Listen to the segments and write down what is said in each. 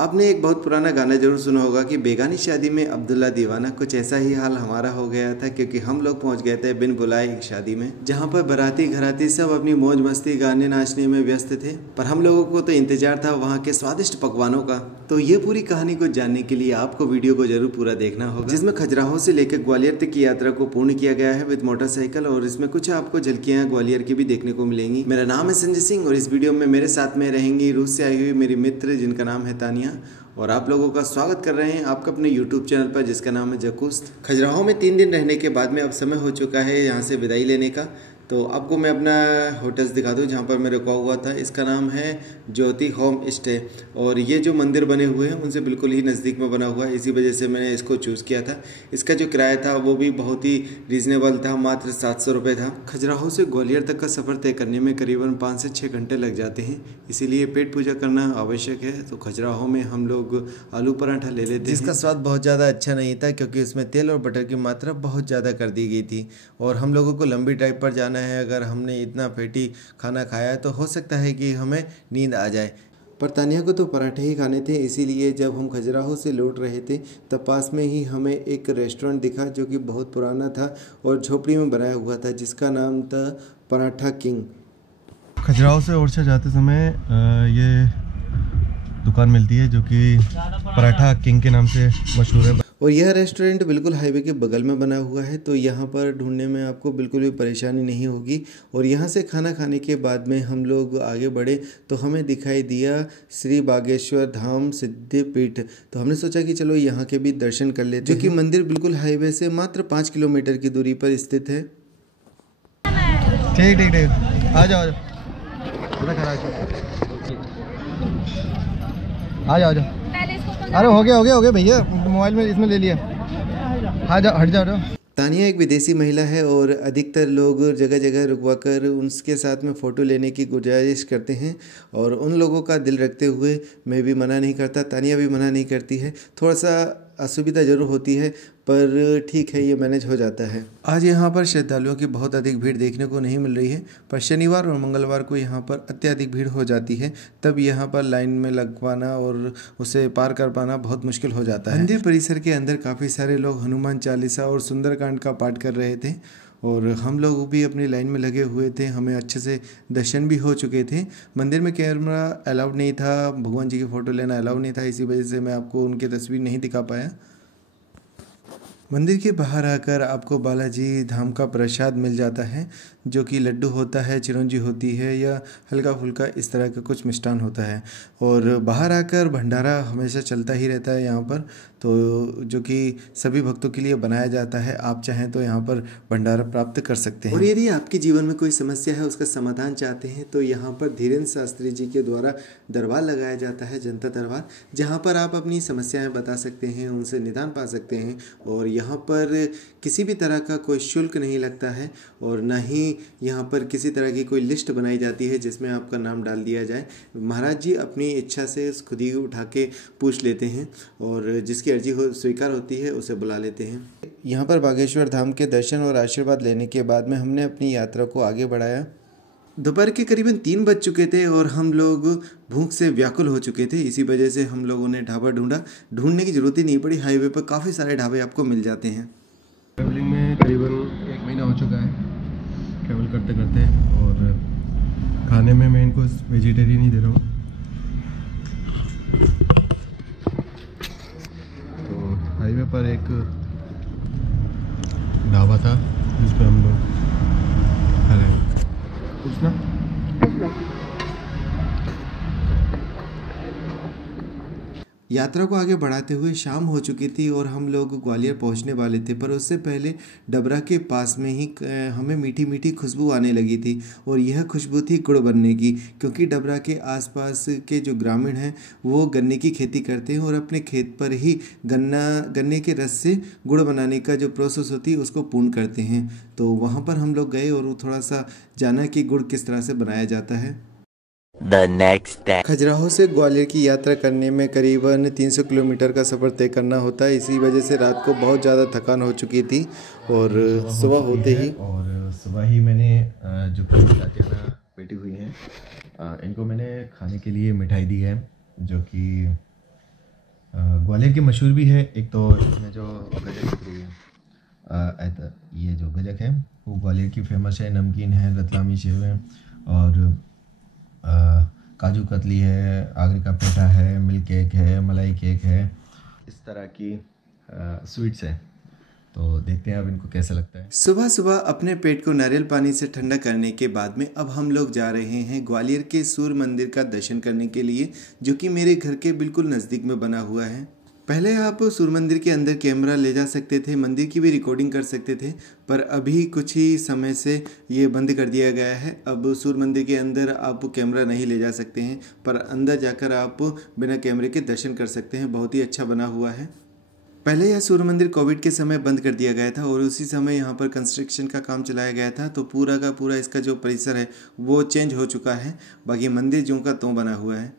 आपने एक बहुत पुराना गाना जरूर सुना होगा कि बेगानी शादी में अब्दुल्ला दीवाना। कुछ ऐसा ही हाल हमारा हो गया था, क्योंकि हम लोग पहुंच गए थे बिन बुलाए एक शादी में, जहां पर बाराती घराती सब अपनी मौज मस्ती गाने नाचने में व्यस्त थे। पर हम लोगों को तो इंतजार था वहां के स्वादिष्ट पकवानों का। तो ये पूरी कहानी को जानने के लिए आपको वीडियो को जरूर पूरा देखना होगा, जिसमें खजुराहो से लेकर ग्वालियर तक की यात्रा को पूर्ण किया गया है विद मोटरसाइकिल। और इसमें कुछ आपको झलकियां ग्वालियर की भी देखने को मिलेंगी। मेरा नाम है संजय सिंह और इस वीडियो में मेरे साथ में रहेंगी रूस से आई हुई मेरी मित्र जिनका नाम है तानिया। और आप लोगों का स्वागत कर रहे हैं आपका अपने YouTube चैनल पर जिसका नाम है जकूस्त। खजुराहो में 3 दिन रहने के बाद में अब समय हो चुका है यहाँ से विदाई लेने का। तो आपको मैं अपना होटल्स दिखा दूँ जहाँ पर मैं रुका हुआ था। इसका नाम है ज्योति होम स्टे और ये जो मंदिर बने हुए हैं उनसे बिल्कुल ही नज़दीक में बना हुआ है, इसी वजह से मैंने इसको चूज़ किया था। इसका जो किराया था वो भी बहुत ही रीज़नेबल था, मात्र 700 रुपये था। खजुराहो से ग्वालियर तक का सफ़र तय करने में करीबन 5 से 6 घंटे लग जाते हैं, इसीलिए पेट पूजा करना आवश्यक है। तो खजुराहो में हम लोग आलू पराठा ले लेते हैं, जिसका स्वाद बहुत ज़्यादा अच्छा नहीं था क्योंकि उसमें तेल और बटर की मात्रा बहुत ज़्यादा कर दी गई थी। और हम लोगों को लंबी ड्राइव पर जाना है, अगर हमने इतना फैटी खाना खाया तो हो सकता है कि हमें नींद आ जाए। पर तानिया को तो पराठे ही खाने थे, इसीलिए जब हम खजुराहो से लौट रहे थे तब पास में ही हमें एक रेस्टोरेंट दिखा जो कि बहुत पुराना था और झोपड़ी में बनाया हुआ था, जिसका नाम था पराठा किंग। खजुराहो से ओरछा जाते समय ये दुकान मिलती है जो कि पराठा किंग के नाम से मशहूर है। और यह रेस्टोरेंट बिल्कुल हाईवे के बगल में बना हुआ है, तो यहाँ पर ढूंढने में आपको बिल्कुल भी परेशानी नहीं होगी। और यहाँ से खाना खाने के बाद में हम लोग आगे बढ़े तो हमें दिखाई दिया श्री बागेश्वर धाम सिद्धिपीठ। तो हमने सोचा कि चलो यहाँ के भी दर्शन कर लेते हैं, जो कि मंदिर बिल्कुल हाईवे से मात्र 5 किलोमीटर की दूरी पर स्थित है। ठीक ठीक ठीक, आ जाओ आ जाओ। अरे हो गया भैया, मोबाइल में इसमें ले लिया। हाँ जाओ, हट जाओ। तानिया एक विदेशी महिला है और अधिकतर लोग जगह जगह रुकवाकर उनके साथ में फ़ोटो लेने की गुजारिश करते हैं, और उन लोगों का दिल रखते हुए मैं भी मना नहीं करता, तानिया भी मना नहीं करती है। थोड़ा सा असुविधा ज़रूर होती है पर ठीक है, ये मैनेज हो जाता है। आज यहाँ पर श्रद्धालुओं की बहुत अधिक भीड़ देखने को नहीं मिल रही है, पर शनिवार और मंगलवार को यहाँ पर अत्यधिक भीड़ हो जाती है, तब यहाँ पर लाइन में लग पाना और उसे पार कर पाना बहुत मुश्किल हो जाता है। मंदिर परिसर के अंदर काफ़ी सारे लोग हनुमान चालीसा और सुंदरकांड का पाठ कर रहे थे और हम लोग भी अपनी लाइन में लगे हुए थे। हमें अच्छे से दर्शन भी हो चुके थे। मंदिर में कैमरा अलाउड नहीं था, भगवान जी की फ़ोटो लेना अलाउड नहीं था, इसी वजह से मैं आपको उनकी तस्वीर नहीं दिखा पाया। मंदिर के बाहर आकर आपको बालाजी धाम का प्रसाद मिल जाता है, जो कि लड्डू होता है, चिरौंजी होती है या हल्का फुल्का इस तरह का कुछ मिष्ठान होता है। और बाहर आकर भंडारा हमेशा चलता ही रहता है यहाँ पर, तो जो कि सभी भक्तों के लिए बनाया जाता है। आप चाहें तो यहाँ पर भंडारा प्राप्त कर सकते हैं। और यदि आपके जीवन में कोई समस्या है, उसका समाधान चाहते हैं, तो यहाँ पर धीरेन्द्र शास्त्री जी के द्वारा दरबार लगाया जाता है, जनता दरबार, जहाँ पर आप अपनी समस्याएं बता सकते हैं, उनसे निदान पा सकते हैं। और यहाँ पर किसी भी तरह का कोई शुल्क नहीं लगता है और न ही यहाँ पर किसी तरह की कोई लिस्ट बनाई जाती है जिसमें आपका नाम डाल दिया जाए। महाराज जी अपनी इच्छा से खुद ही उठा के पूछ लेते हैं और जिसकी अर्जी हो स्वीकार होती है उसे बुला लेते हैं। यहाँ पर बागेश्वर धाम के दर्शन और आशीर्वाद लेने के बाद में हमने अपनी यात्रा को आगे बढ़ाया। दोपहर के करीबन 3 बज चुके थे और हम लोग भूख से व्याकुल हो चुके थे, इसी वजह से हम लोगों ने ढाबा ढूंढने की ज़रूरत ही नहीं पड़ी। हाईवे पर काफ़ी सारे ढाबे आपको मिल जाते हैं। ट्रैवलिंग में करीबन 1 महीना हो चुका है ट्रैवल करते करते, और खाने में मैं इनको वेजिटेरियन ही दे रहा हूँ। तो हाईवे पर एक ढाबा था जिस पे हम लोग खा रहे हैं। कुछ ना यात्रा को आगे बढ़ाते हुए शाम हो चुकी थी और हम लोग ग्वालियर पहुंचने वाले थे, पर उससे पहले डबरा के पास में ही हमें मीठी मीठी खुशबू आने लगी थी। और यह खुशबू थी गुड़ बनने की, क्योंकि डबरा के आसपास के जो ग्रामीण हैं वो गन्ने की खेती करते हैं और अपने खेत पर ही गन्ने के रस से गुड़ बनाने का जो प्रोसेस होती है उसको पूर्ण करते हैं। तो वहाँ पर हम लोग गए और वो थोड़ा सा जाना कि गुड़ किस तरह से बनाया जाता है। खजुराहो से ग्वालियर की यात्रा करने में करीबन 300 किलोमीटर का सफ़र तय करना होता है, इसी वजह से रात को बहुत ज़्यादा थकान हो चुकी थी और सुबह होते ही सुबह ही मैंने जो तानिया बैठी हुई हैं इनको मैंने खाने के लिए मिठाई दी है, जो कि ग्वालियर की मशहूर भी है। एक तो इसमें जो गजक दिख रही है, ये जो गजक है वो ग्वालियर की फेमस है। नमकीन है, रतलामी सेव है और काजू कतली है, आगरे का पेठा है, मिल्क केक है, मलाई केक है, इस तरह की स्वीट्स हैं। तो देखते हैं अब इनको कैसा लगता है। सुबह सुबह अपने पेट को नारियल पानी से ठंडा करने के बाद में अब हम लोग जा रहे हैं ग्वालियर के सूर्य मंदिर का दर्शन करने के लिए, जो कि मेरे घर के बिल्कुल नज़दीक में बना हुआ है। पहले आप सूर्य मंदिर के अंदर कैमरा ले जा सकते थे, मंदिर की भी रिकॉर्डिंग कर सकते थे, पर अभी कुछ ही समय से ये बंद कर दिया गया है। अब सूर्य मंदिर के अंदर आप कैमरा नहीं ले जा सकते हैं, पर अंदर जाकर आप बिना कैमरे के दर्शन कर सकते हैं। बहुत ही अच्छा बना हुआ है। पहले यह सूर्य मंदिर कोविड के समय बंद कर दिया गया था और उसी समय यहाँ पर कंस्ट्रक्शन का काम चलाया गया था, तो पूरा का पूरा इसका जो परिसर है वो चेंज हो चुका है। बाकी मंदिर ज्यों का त्यों बना हुआ है।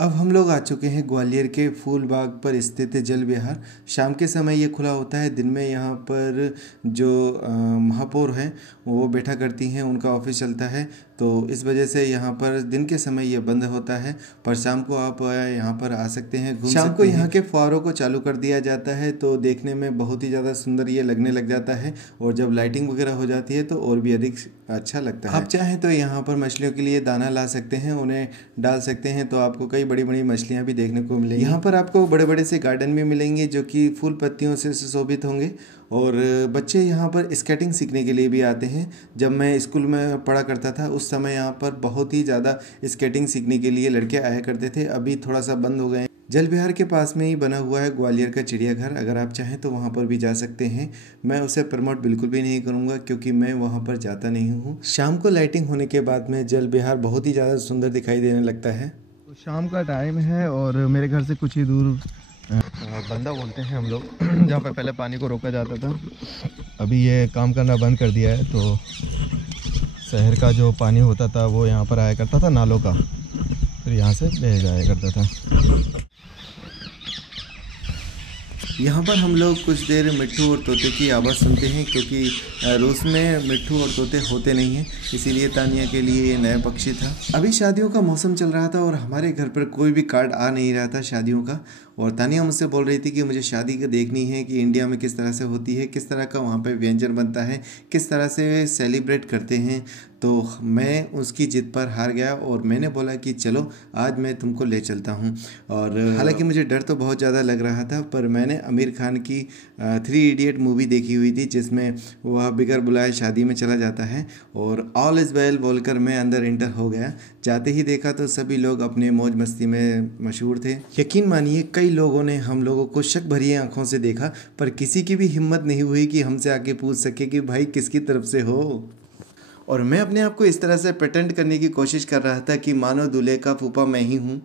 अब हम लोग आ चुके हैं ग्वालियर के फूल बाग पर स्थित जल विहार। शाम के समय ये खुला होता है, दिन में यहाँ पर जो महापौर हैं वो बैठा करती हैं, उनका ऑफिस चलता है, तो इस वजह से यहाँ पर दिन के समय ये बंद होता है, पर शाम को आप यहाँ पर आ सकते हैं, घूम शाम को यहाँ के फुहारों को चालू कर दिया जाता है, तो देखने में बहुत ही ज़्यादा सुंदर ये लगने लग जाता है और जब लाइटिंग वगैरह हो जाती है तो और भी अधिक अच्छा लगता है। आप चाहें तो यहाँ पर मछलियों के लिए दाना ला सकते हैं, उन्हें डाल सकते हैं, तो आपको कई बड़ी बड़ी मछलियाँ भी देखने को मिलेंगी। यहाँ पर आपको बड़े बड़े से गार्डन भी मिलेंगे जो कि फूल पत्तियों से सुशोभित होंगे और बच्चे यहाँ पर स्केटिंग सीखने के लिए भी आते हैं। जब मैं स्कूल में पढ़ा करता था उस समय यहाँ पर बहुत ही ज़्यादा स्केटिंग सीखने के लिए लड़के आया करते थे, अभी थोड़ा सा बंद हो गए हैं। जल विहार के पास में ही बना हुआ है ग्वालियर का चिड़ियाघर, अगर आप चाहें तो वहाँ पर भी जा सकते हैं। मैं उसे प्रमोट बिल्कुल भी नहीं करूँगा क्योंकि मैं वहाँ पर जाता नहीं हूँ। शाम को लाइटिंग होने के बाद में जल विहार बहुत ही ज़्यादा सुंदर दिखाई देने लगता है। तो शाम का टाइम है और मेरे घर से कुछ ही दूर बंदा बोलते हैं हम लोग, जहाँ पर पहले पानी को रोका जाता था, अभी ये काम करना बंद कर दिया है। तो शहर का जो पानी होता था वो यहाँ पर आया करता था, नालों का, फिर यहाँ से बह जाया करता था। यहाँ पर हम लोग कुछ देर मिट्ठू और तोते की आवाज़ सुनते हैं, क्योंकि रूस में मिट्ठू और तोते होते नहीं हैं, इसीलिए तानिया के लिए ये नया पक्षी था। अभी शादियों का मौसम चल रहा था और हमारे घर पर कोई भी कार्ड आ नहीं रहा था शादियों का, और तानिया मुझसे बोल रही थी कि मुझे शादी का देखनी है कि इंडिया में किस तरह से होती है, किस तरह का वहाँ पे व्यंजन बनता है, किस तरह से सेलिब्रेट करते हैं। तो मैं उसकी जिद पर हार गया और मैंने बोला कि चलो आज मैं तुमको ले चलता हूँ। और हालांकि मुझे डर तो बहुत ज़्यादा लग रहा था, पर मैंने आमिर खान की 3 इडियट मूवी देखी हुई थी, जिसमें वह बिगर बुलाए शादी में चला जाता है और ऑल इज़ वेल बोलकर मैं अंदर इंटर हो गया। जाते ही देखा तो सभी लोग अपने मौज मस्ती में मशहूर थे। यकीन मानिए कई लोगों ने हम लोगों को शक भरी आंखों से देखा, पर किसी की भी हिम्मत नहीं हुई कि हमसे आके पूछ सके कि भाई किसकी तरफ से हो। और मैं अपने आप को इस तरह से प्रिटेंड करने की कोशिश कर रहा था कि मानो दूल्हे का फूफा मैं ही हूँ।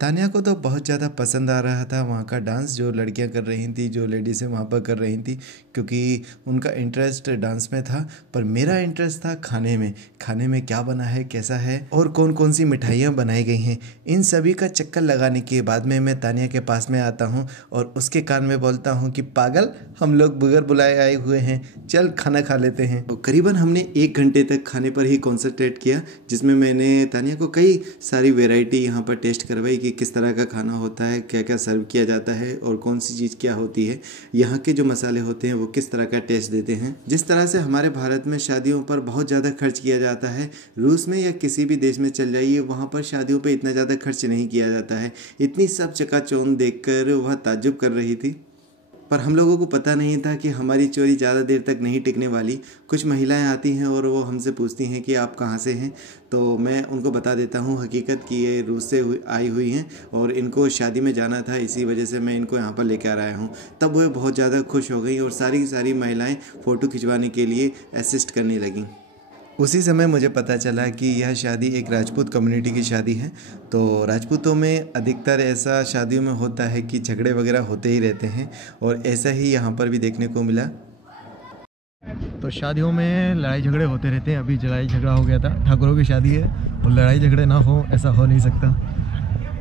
तानिया को तो बहुत ज़्यादा पसंद आ रहा था वहाँ का डांस, जो लड़कियाँ कर रही थी, जो लेडीज़ें वहाँ पर कर रही थी, क्योंकि उनका इंटरेस्ट डांस में था, पर मेरा इंटरेस्ट था खाने में। खाने में क्या बना है, कैसा है और कौन कौन सी मिठाइयाँ बनाई गई हैं, इन सभी का चक्कर लगाने के बाद में मैं तानिया के पास में आता हूँ और उसके कान में बोलता हूँ कि पागल, हम लोग बगैर बुलाए आए हुए हैं, चल खाना खा लेते हैं। तो करीबन हमने 1 घंटे तक खाने पर ही कॉन्सेंट्रेट किया, जिसमें मैंने तानिया को कई सारी वेराइटी यहाँ पर टेस्ट करवाई कि किस तरह का खाना होता है, क्या क्या सर्व किया जाता है और कौन सी चीज़ क्या होती है, यहाँ के जो मसाले होते हैं वो किस तरह का टेस्ट देते हैं। जिस तरह से हमारे भारत में शादियों पर बहुत ज़्यादा खर्च किया जाता है, रूस में या किसी भी देश में चल जाइए, वहाँ पर शादियों पे इतना ज़्यादा खर्च नहीं किया जाता है। इतनी सब चकाचौंध देखकर वह ताज्जुब कर रही थी, पर हम लोगों को पता नहीं था कि हमारी चोरी ज़्यादा देर तक नहीं टिकने वाली। कुछ महिलाएं आती हैं और वो हमसे पूछती हैं कि आप कहाँ से हैं, तो मैं उनको बता देता हूँ हकीकत कि ये रूस से आई हुई हैं और इनको शादी में जाना था, इसी वजह से मैं इनको यहाँ पर लेकर आया हूँ। तब वो बहुत ज़्यादा खुश हो गई और सारी की सारी महिलाएँ फ़ोटो खिंचवाने के लिए असिस्ट करने लगीं। उसी समय मुझे पता चला कि यह शादी एक राजपूत कम्युनिटी की शादी है। तो राजपूतों में अधिकतर ऐसा शादियों में होता है कि झगड़े वगैरह होते ही रहते हैं, और ऐसा ही यहाँ पर भी देखने को मिला। तो शादियों में लड़ाई झगड़े होते रहते हैं। अभी लड़ाई झगड़ा हो गया था, ठाकुरों की शादी है और लड़ाई झगड़े ना हो ऐसा हो नहीं सकता।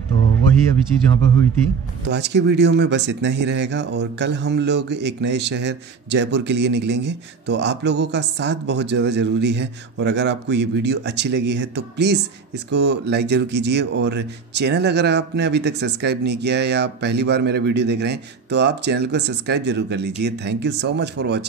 तो वही अभी चीज़ यहाँ पर हुई थी। तो आज के वीडियो में बस इतना ही रहेगा और कल हम लोग एक नए शहर जयपुर के लिए निकलेंगे। तो आप लोगों का साथ बहुत ज़्यादा ज़रूरी है और अगर आपको ये वीडियो अच्छी लगी है तो प्लीज़ इसको लाइक ज़रूर कीजिए और चैनल अगर आपने अभी तक सब्सक्राइब नहीं किया है या आप पहली बार मेरा वीडियो देख रहे हैं तो आप चैनल को सब्सक्राइब ज़रूर कर लीजिए। Thank you so much for watching.